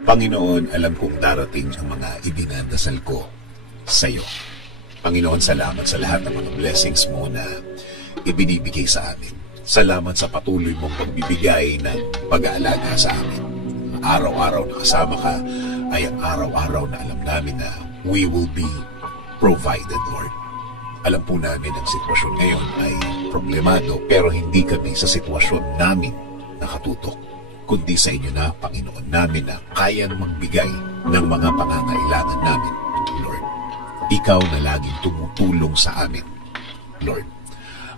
Panginoon, alam kong darating ang mga idinadasal ko sa iyo. Panginoon, salamat sa lahat ng mga blessings mo na ibinibigay sa amin. Salamat sa patuloy mong pagbibigay ng pag-aalaga sa amin. Araw-araw na kasama ka ay ang araw-araw na alam namin na we will be provided, Lord. Alam po namin ang sitwasyon ngayon ay problemado, pero hindi kami sa sitwasyon namin nakatutok, kundi sa inyo na, Panginoon namin, na kaya magbigay ng mga pangangailangan namin, Lord. Ikaw na laging tumutulong sa amin, Lord.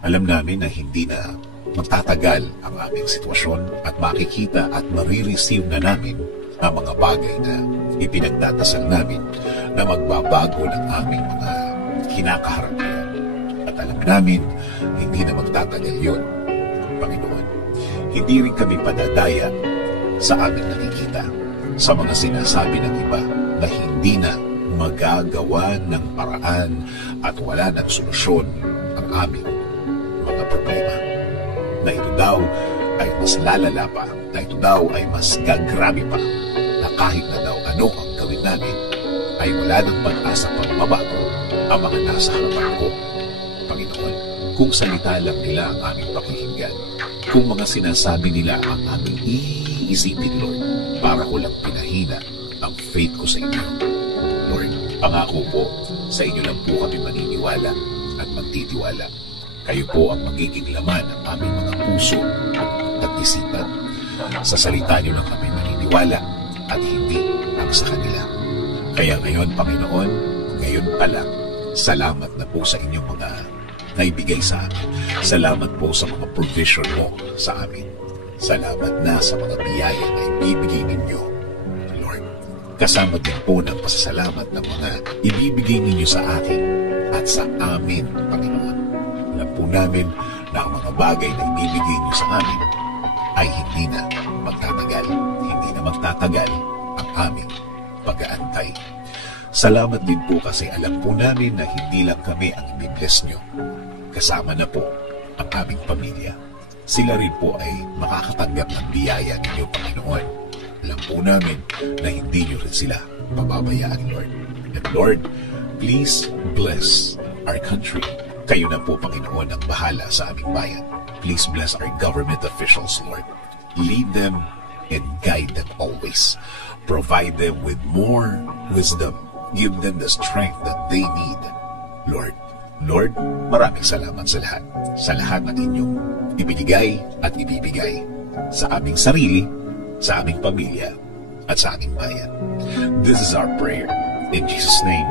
Alam namin na hindi na magtatagal ang aming sitwasyon at makikita at marireceive na namin ang mga bagay na ipinagdadasal namin na magbabago ng aming mga kinakaharap ngayon. At alam namin, hindi na magtatagal yun, Panginoon. Hindi rin kami padadaya sa aming nakikita, sa mga sinasabi ng iba na hindi na magagawa ng paraan at wala ng solusyon ang aming mga problema. Na ito daw ay mas lalala pa, na ito daw ay mas gagrabe pa, na kahit na daw ano ang gawin namin, ay wala ng pag-asa pang mabago ang mga nasa harapan ko. Panginoon, kung salita lang nila ang aming pakikinggan, kung mga sinasabi nila ang aming iisipin, Lord, para ko lang pinahina ang faith ko sa inyo. Lord, pangako po, sa inyo lang po kami maniniwala at magtitiwala. Kayo po ang magiging laman ng aming mga puso at isipan. Sa salita niyo lang kami maniniwala at hindi ang sa kanila. Kaya ngayon, Panginoon, ngayon pa lang, salamat na po sa inyong mga naibigay sa amin. Salamat po sa mga provision mo sa amin. Salamat na sa mga biyaya na ibibigay ninyo, Lord. Kasama din po ng pasasalamat ng mga ibibigay ninyo sa akin at sa amin, Panginoon. Alam po namin na ang mga bagay na ibibigay niyo sa amin ay hindi na magtatagal. Hindi na magtatagal ang aming pag-aantay. Salamat din po kasi alam po namin na hindi lang kami ang i-bless niyo. Kasama na po ang aming pamilya. Sila rin po ay makakatanggap ng biyaya ninyo, Panginoon. Alam po namin na hindi niyo rin sila pababayaan, Lord. And Lord, please bless our country. Kayo na po, Panginoon, ang bahala sa aming bayan. Please bless our government officials, Lord. Lead them and guide them always. Provide them with more wisdom. Give them the strength that they need, Lord. Lord, maraming salamat sa lahat. Sa lahat ng inyong ibinigay at ibibigay sa aming sarili, sa aming pamilya, at sa aming bayan. This is our prayer. In Jesus' name,